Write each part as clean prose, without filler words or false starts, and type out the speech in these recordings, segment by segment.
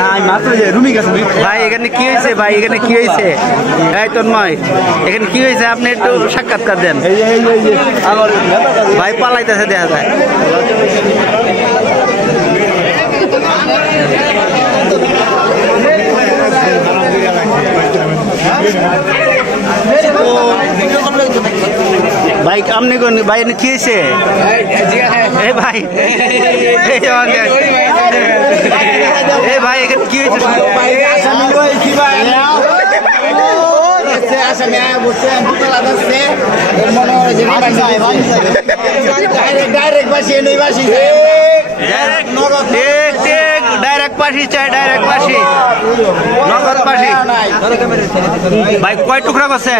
না মাত্র রুমি গেছে ভাই। এখানে কি হয়েছে ভাই? এখানে কি হয়েছে? এই তন্ময়, এখানে কি হয়েছে? আপনি একটু সাক্ষাৎকার দেন ভাই। পালাইতেছে দেখা যায়। ভাই আপনি কোন ভাই কি হয়েছে? এই ভাই এই ভাই এখানে কি হয়েছে? ডাইরেক্ট পাশি চাই, ডাইরেক্ট পাশি, নগদ পাশি। ভাই কয় টুকরা করছে?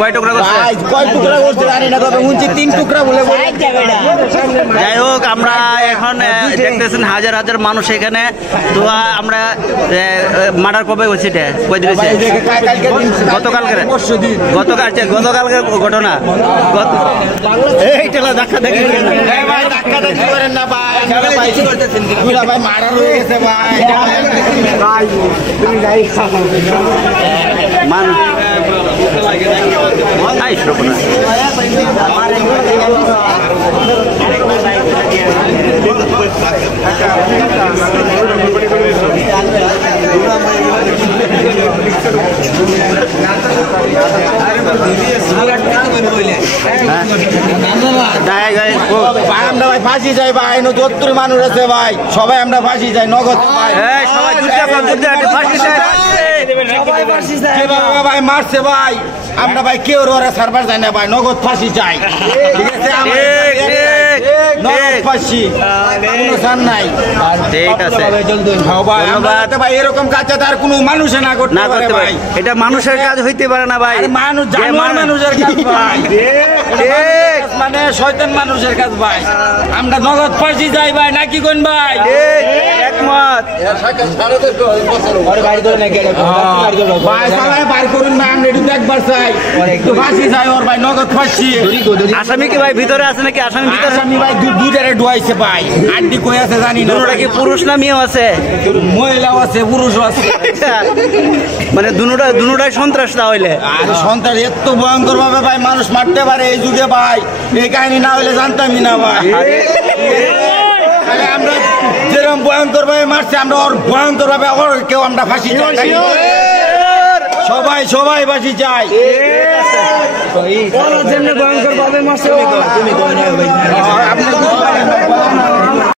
কয় টুকরা করছে? কয় টুকরা করছে জানি না, তবে উঞ্চি 3 টুকরা বলে। যাই হোক, আমরা এখন দেখতেছেন হাজার হাজার মানুষ এখানে। তো আমরা মার্ডার কবে হয়েছে? কয়দিন হয়েছে? গতকালকের গতকালকের ঘটনা। এইটা ধাক্কা দেখি করেন না ভাই, ভাই মার্ডার হয়ে গেছে ভাই। আমরা ভাই ফাঁসি যাই ভাই, যত মানুষ আছে ভাই সবাই আমরা ফাঁসি যাই নগদ ভাই। ভাই মারছে ভাই, আমরা ভাই কেউ ওরা সার্ভার যাই না ভাই, নগদ ফাঁসি চাই। ঠিক আছে, ফাঁসি নাই। ঠিক আছে ভাই, এরকম কাজ আর কোনো মানুষে না করতে পারে ভাই। এটা মানুষের কাজ হইতে পারে না ভাই, মানুষ মানুষের কাজ ভাই, মানে শয়তান মানুষের কাজ ভাই। আমরা নগদ ফাঁসি যাই ভাই, নাকি কোন ভাই? একমত। আসামি কি ভাই ভিতরে আছে নাকি? আসামি ভিতরে? আসামি ভাই দুটারে ডুয়াইছে ভাই। আন্টি কই আছে জানি না। দুটোটা কি পুরুষ না মেয়েও আছে? মহিলাও আছে, পুরুষও আছে। মানে দুটোটাই সন্ত্রাস না হইলে? আর সন্ত্রাস এত ভয়ঙ্কর ভাবে ভাই মানুষ মারতে পারে এই যুগে ভাই, এই কাহিনী না হইলে জানতামই না ভাই। আমরা যেরকম ভয়ঙ্কর ভাবে মারছে, আমরা ওর ভয়ঙ্কর ভাবে কেউ আমরা ফাঁসি চাই, সবাই সবাই ফাঁসি চাই। ভয়ঙ্কর ভাবে মারছে।